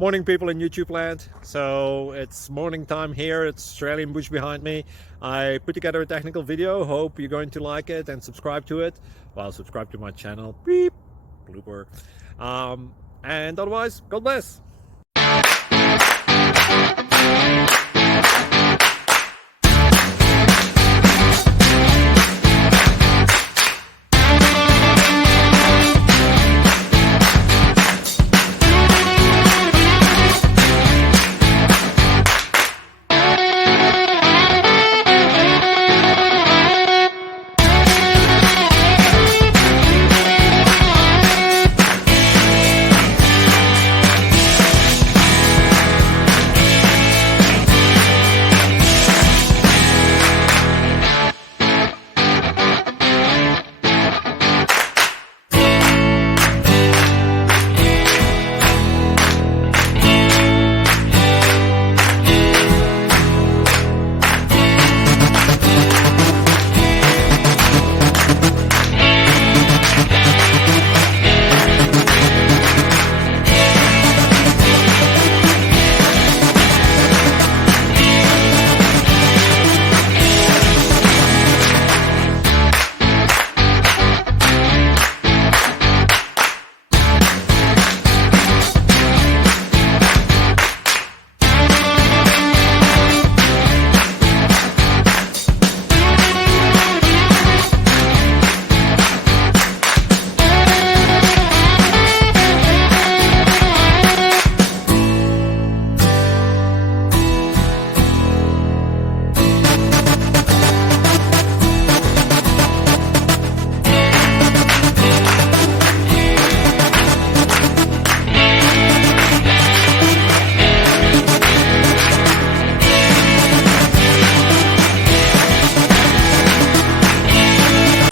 Morning, people in YouTube land. So it's morning time here. It's Australian bush behind me. I put together a technical video. Hope you're going to like it and subscribe to it. Well, subscribe to my channel. Beep. Blooper. And otherwise, God bless.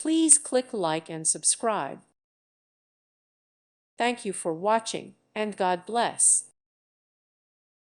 Please click like and subscribe. Thank you for watching, and God bless.